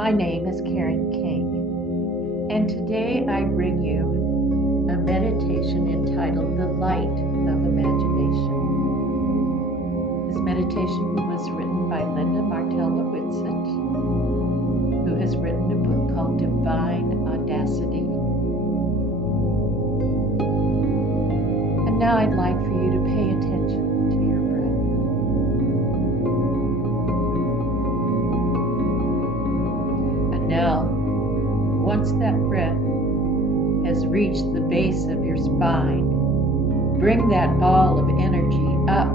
My name is Karen King, and today I bring you a meditation entitled The Light of Imagination. This meditation was written by Linda Martella-Whitsett, who has written a book called Divine Audacity. And now I'd like for you to pay attention to your breath. And now, once that breath has reached the base of your spine, bring that ball of energy up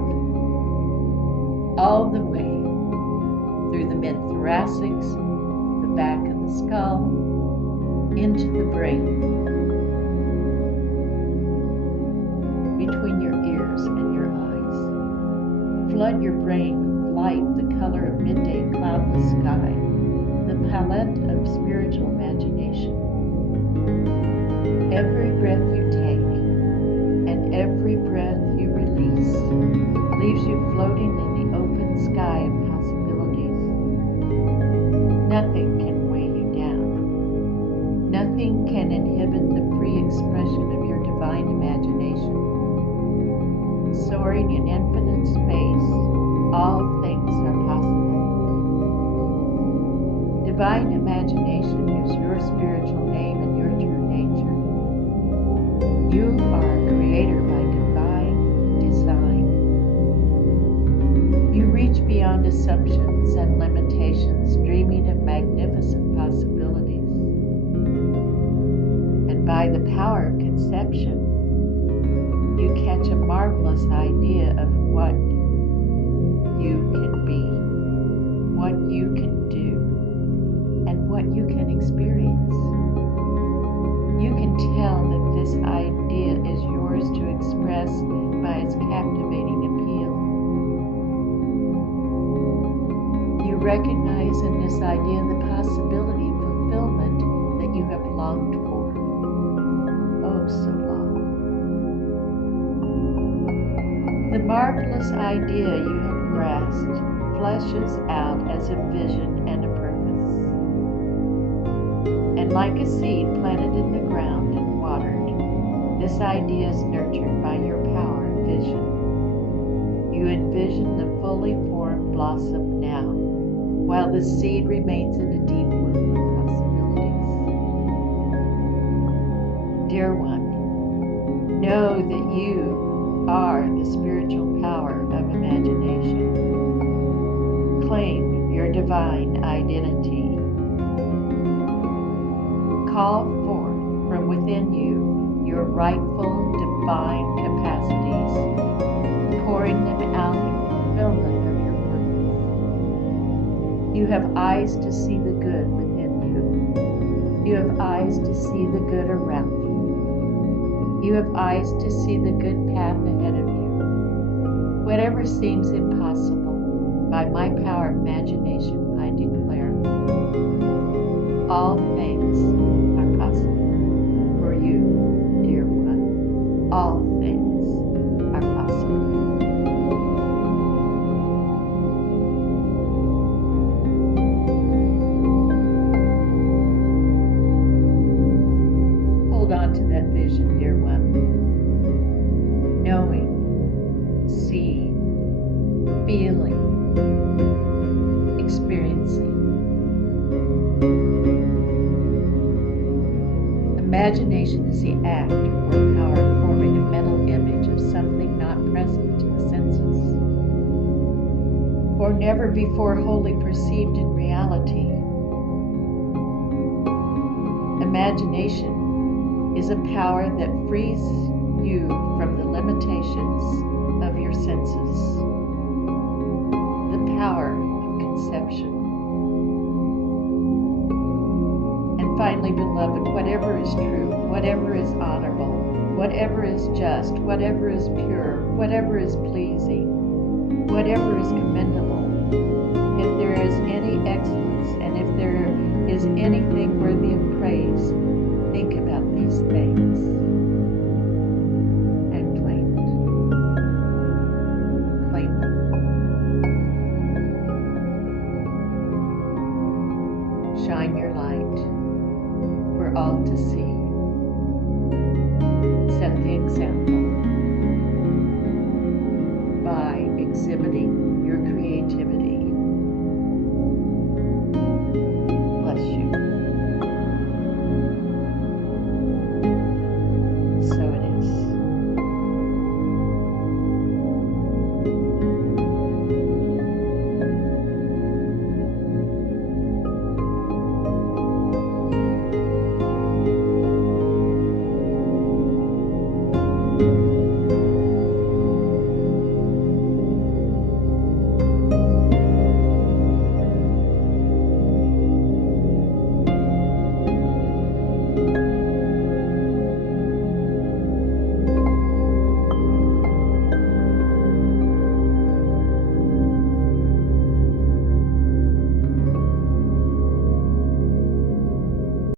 all the way through the mid-thoracics, the back of the skull, into the brain, between your ears and your eyes. Flood your brain with light the color of midday cloudless sky, the palette of spiritual imagination. Every breath you take and every breath you release leaves you floating in the open sky of possibilities. Nothing can weigh you down. Nothing can inhibit the free expression of your divine imagination. Soaring in infinite space, all things are possible. Divine imagination is your spiritual name and your true nature. You are a creator by divine design. You reach beyond assumptions and limitations, dreaming of magnificent possibilities. And by the power of conception, you catch a marvelous idea of what you can be, what you can do, and what you can experience. You can tell that this idea is yours to express by its captivating appeal. You recognize in this idea the possibility of fulfillment that you have longed for. Oh, so long. The marvelous idea you have grasped fleshes out as a vision and a purpose. And like a seed planted in the ground and watered, this idea is nurtured by your power and vision. You envision the fully formed blossom now, while the seed remains in a deep womb of possibilities. Dear one, know that you are the spiritual power of imagination. Claim your divine identity. Call forth from within you your rightful divine capacities, pouring them out in fulfillment of your purpose. You have eyes to see the good within you. You have eyes to see the good around you. You have eyes to see the good path ahead of you. Whatever seems impossible, by my power of imagination, I declare, all things are possible for you, dear one. All things are possible. Hold on to that vision, dear one. Knowing, seeing, feeling, experiencing. Imagination is the act or power of forming a mental image of something not present to the senses, or never before wholly perceived in reality. Imagination is a power that frees you from the limitations of your senses. The power of conception. And finally, beloved, whatever is true, whatever is honorable, whatever is just, whatever is pure, whatever is pleasing, whatever is commendable, if there is any excellence and if there is anything worthy of praise, think about these things and claim it. Claim it. Shine all to see.